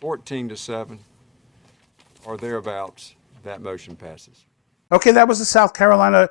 14-7 or thereabouts, that motion passes. Okay, that was the South Carolina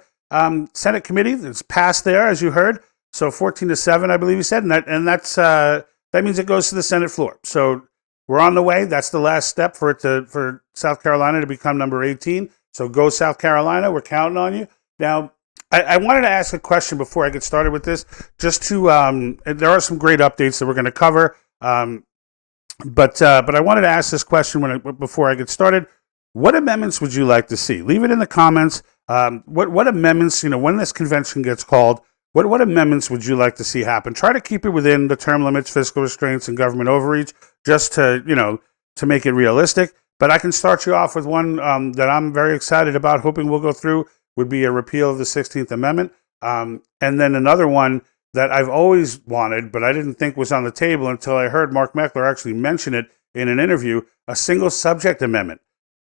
Senate committee. It's passed there, as you heard. So 14-7, I believe you said, that means it goes to the Senate floor. So we're on the way. That's the last step for South Carolina to become number 18. So go South Carolina. We're counting on you. Now, I wanted to ask a question before I get started with this. Just to there are some great updates that we're going to cover. But I wanted to ask this question before I get started. What amendments would you like to see? Leave it in the comments. What amendments, when this convention gets called, what amendments would you like to see happen? Try to keep it within the term limits, fiscal restraints, and government overreach, just to make it realistic. But I can start you off with one that I'm very excited about, hoping we'll go through, would be a repeal of the 16th Amendment. And then another one that I've always wanted, but I didn't think was on the table until I heard Mark Meckler actually mention it in an interview, a single subject amendment.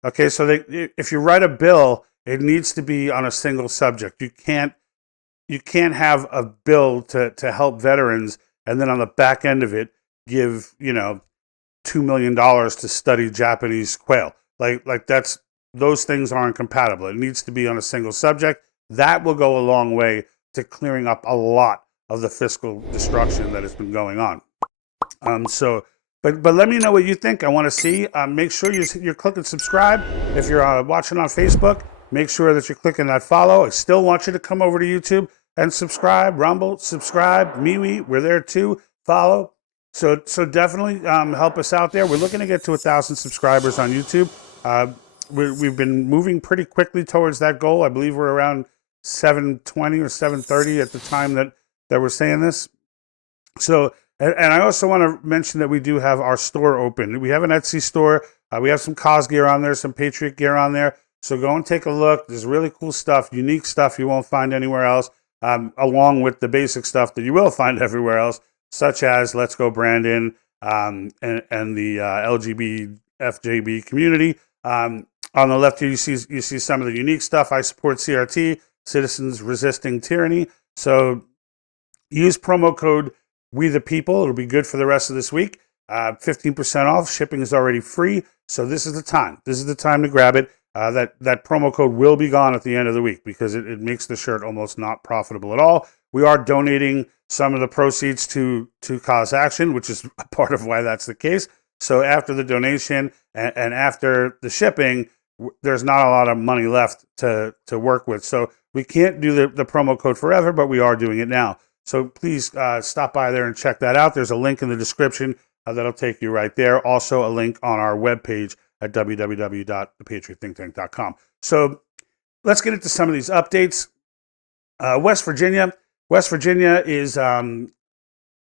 Okay, so if you write a bill, it needs to be on a single subject. You can't have a bill to help veterans and then on the back end of it give, $2 million to study Japanese quail. Like those things aren't compatible. It needs to be on a single subject. That will go a long way to clearing up a lot of the fiscal destruction that has been going on. But let me know what you think. I want to see. Make sure you're clicking subscribe. If you're watching on Facebook, make sure that you're clicking that follow. I still want you to come over to YouTube and subscribe. Rumble, subscribe. MeWe, we're there too. Follow. So definitely help us out there. We're looking to get to 1,000 subscribers on YouTube. We've been moving pretty quickly towards that goal. I believe we're around 720 or 730 at the time that we're saying this. So, and I also want to mention that we do have our store open. We have an Etsy store. We have some COS gear on there, some Patriot gear on there. So go and take a look. There's really cool stuff, unique stuff you won't find anywhere else, along with the basic stuff that you will find everywhere else, such as Let's Go Brandon and the LGBTFJB community. On the left here, you see some of the unique stuff. I support CRT, Citizens Resisting Tyranny. So use promo code We the People. It'll be good for the rest of this week. 15% off. Shipping is already free. So this is the time. This is the time to grab it. That promo code will be gone at the end of the week because it makes the shirt almost not profitable at all. We are donating some of the proceeds to COS Action, which is a part of why that's the case. So after the donation and after the shipping, there's not a lot of money left to work with. So we can't do the promo code forever, but we are doing it now. So please stop by there and check that out. There's a link in the description that'll take you right there. Also a link on our webpage at www.thepatriotthinktank.com. So let's get into some of these updates. West Virginia is,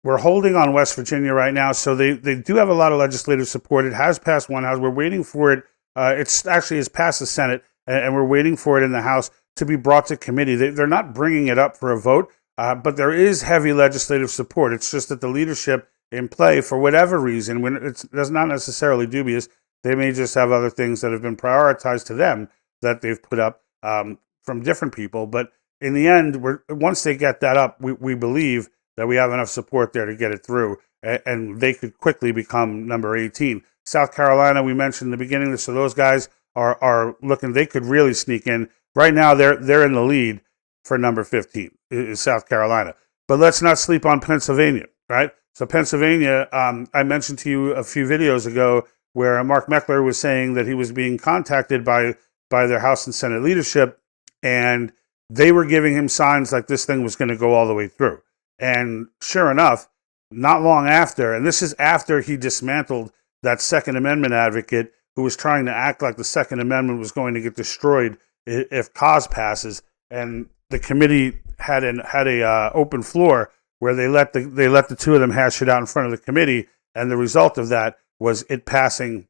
we're holding on West Virginia right now. So they do have a lot of legislative support. It has passed one house. We're waiting for it. It's passed the Senate, and we're waiting for it in the House to be brought to committee. They're not bringing it up for a vote, but there is heavy legislative support. It's just that the leadership in play, for whatever reason, when it's not necessarily dubious, they may just have other things that have been prioritized to them that they've put up from different people. But in the end, once they get that up, we believe that we have enough support there to get it through, and they could quickly become number 18. South Carolina, we mentioned in the beginning, so those guys are looking, they could really sneak in. Right now, they're in the lead for number 15, is South Carolina. But let's not sleep on Pennsylvania, right? So Pennsylvania, I mentioned to you a few videos ago where Mark Meckler was saying that he was being contacted by their House and Senate leadership, and they were giving him signs like this thing was going to go all the way through. And sure enough, not long after, and this is after he dismantled that Second Amendment advocate who was trying to act like the Second Amendment was going to get destroyed if COS passes, and the committee had a open floor where they let the two of them hash it out in front of the committee, and the result of that was it passing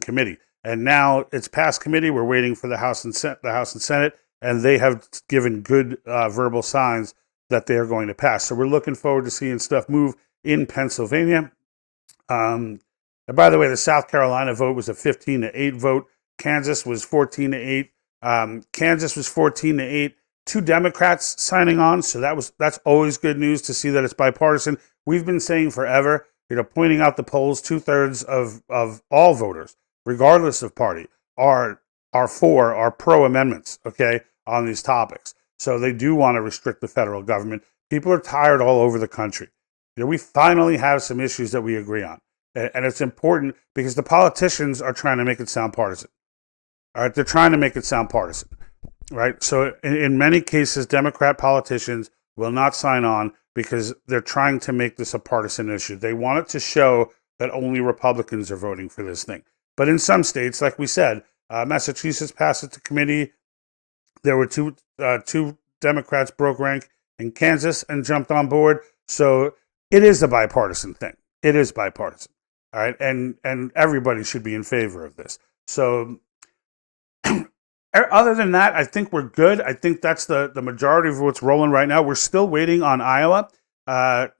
committee. And now it's passed committee. We're waiting for the House and Senate, and they have given good verbal signs that they are going to pass. So we're looking forward to seeing stuff move in Pennsylvania. And by the way, the South Carolina vote was a 15-8 vote. Kansas was 14-8. Kansas was 14-8. 2 Democrats signing on, so that's always good news to see that it's bipartisan. We've been saying forever pointing out the polls, 2/3 of all voters, regardless of party, are pro amendments, okay, on these topics. So they do want to restrict the federal government. People are tired all over the country. We finally have some issues that we agree on. And it's important because the politicians are trying to make it sound partisan. All right, they're trying to make it sound partisan, right? So in many cases, Democrat politicians will not sign on because they're trying to make this a partisan issue. They want it to show that only Republicans are voting for this thing. But in some states, like we said, Massachusetts passed it to committee. There were two Democrats broke rank in Kansas and jumped on board. So it is a bipartisan thing. It is bipartisan. All right. And everybody should be in favor of this. So other than that, I think we're good. I think that's the majority of what's rolling right now. We're still waiting on Iowa.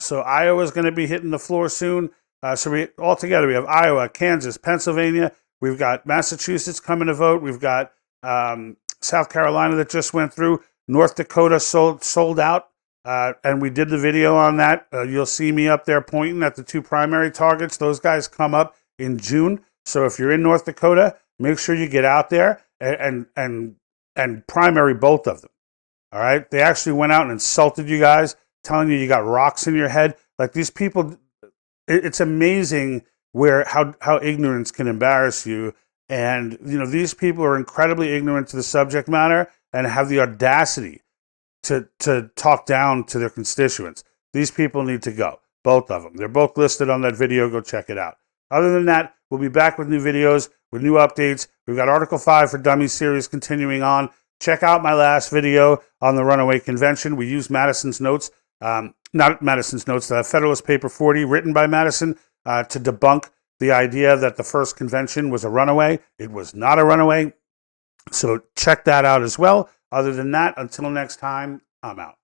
So Iowa is going to be hitting the floor soon. So we have Iowa, Kansas, Pennsylvania. We've got Massachusetts coming to vote. We've got South Carolina that just went through. North Dakota sold out. And we did the video on that. You'll see me up there pointing at the two primary targets. Those guys come up in June. So if you're in North Dakota, make sure you get out there and primary both of them. All right. They actually went out and insulted you guys, telling you got rocks in your head. Like these people, it's amazing how ignorance can embarrass you. And these people are incredibly ignorant to the subject matter and have the audacity to talk down to their constituents. These people need to go, both of them. They're both listed on that video. Go check it out. Other than that, we'll be back with new videos, with new updates. We've got Article 5 for Dummies series continuing on. Check out my last video on the Runaway Convention. We used Madison's notes, not Madison's notes, the Federalist Paper 40 written by Madison to debunk the idea that the first convention was a runaway. It was not a runaway. So check that out as well. Other than that, until next time, I'm out.